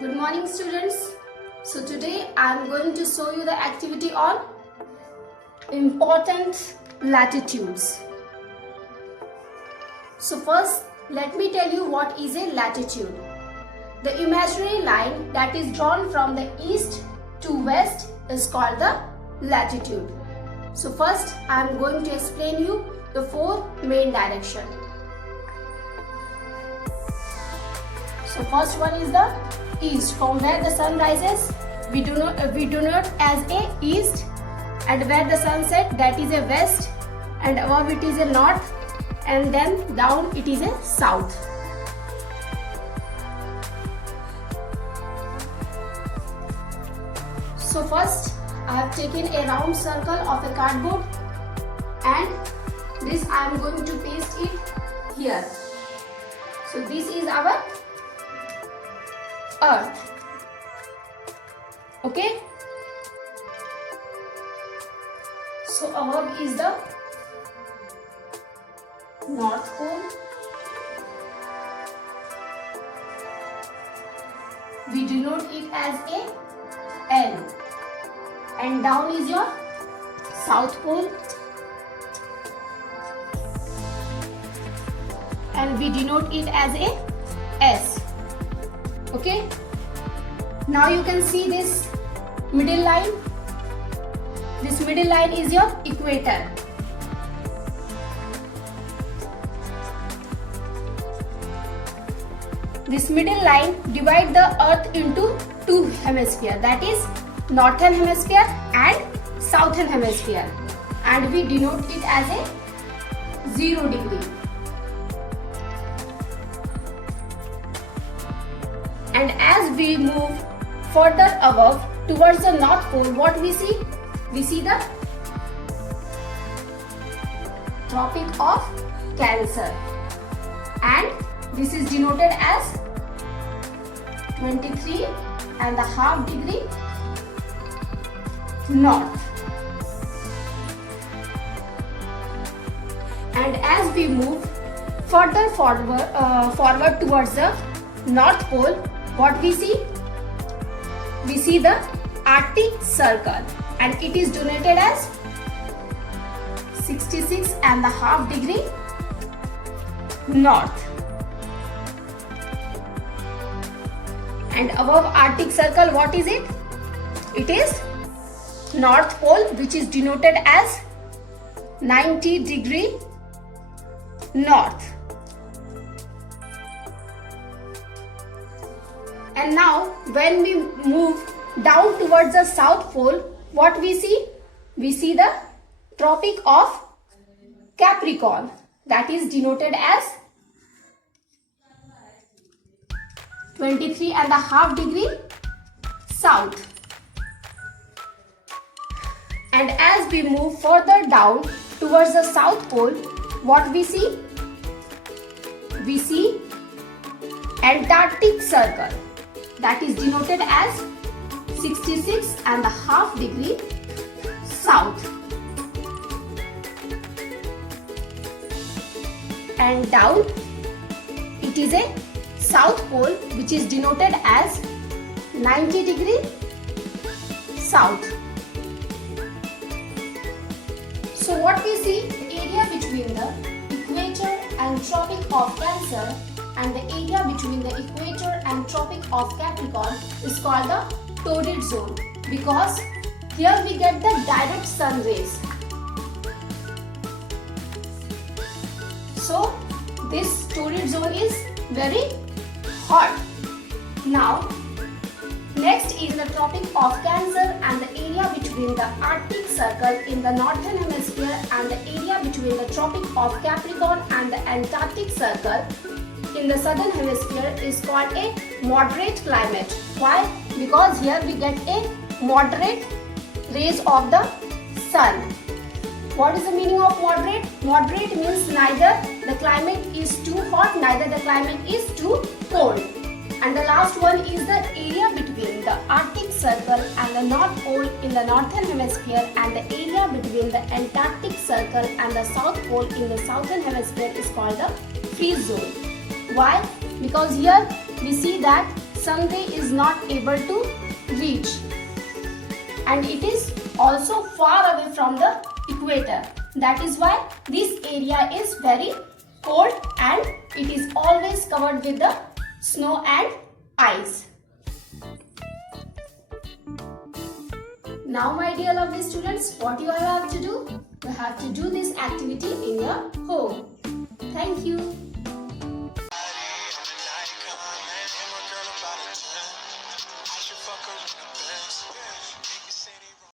Good morning students. So today I am going to show you the activity on important latitudes. So first let me tell you what is a latitude. The imaginary line that is drawn from the east to west is called the latitude. So first I am going to explain you the four main directions. So first one is the east, from where the sun rises we do not as a east, and where the sun set that is a west, and above it is a north, and then down it is a south. So first I have taken a round circle of a cardboard and this I am going to paste it here. So this is our Earth. Okay. So above is the North Pole. We denote it as a L. And down is your South Pole. And we denote it as a S. Okay. Now you can see this middle line. This middle line is your equator. This middle line divides the earth into two hemispheres, that is northern hemisphere and southern hemisphere, and we denote it as a 0 degree. And as we move further above towards the North Pole, what we see? We see the Tropic of Cancer, and this is denoted as 23.5 degree north. And as we move further forward towards the North Pole, what we see? We see the Arctic Circle, and it is denoted as 66.5 degree north. And above Arctic Circle, what is it? It is North Pole, which is denoted as 90 degree north. And now when we move down towards the South Pole, what we see? We see the Tropic of Capricorn, that is denoted as 23.5 degree south. And as we move further down towards the South Pole, what we see? We see Antarctic Circle, that is denoted as 66.5 degree south. And down it is a South Pole, which is denoted as 90 degree south. So what we see, the area between the equator and Tropic of Cancer and the area between the equator and Tropic of Capricorn is called the torrid zone, because here we get the direct sun rays. So this torrid zone is very hot. Now next is the Tropic of Cancer and the area between the Arctic Circle in the northern hemisphere and the area between the Tropic of Capricorn and the Antarctic Circle in the southern hemisphere is called a moderate climate. Why? Because here we get a moderate rays of the sun. What is the meaning of moderate? Moderate means neither the climate is too hot, neither the climate is too cold. And the last one is the area between the Arctic Circle and the North Pole in the northern hemisphere and the area between the Antarctic Circle and the South Pole in the southern hemisphere is called the freeze zone. Why? Because here we see that someday is not able to reach. And it is also far away from the equator. That is why this area is very cold and it is always covered with the snow and ice. Now my dear lovely students, what you have to do? You have to do this activity in your home. Thank you.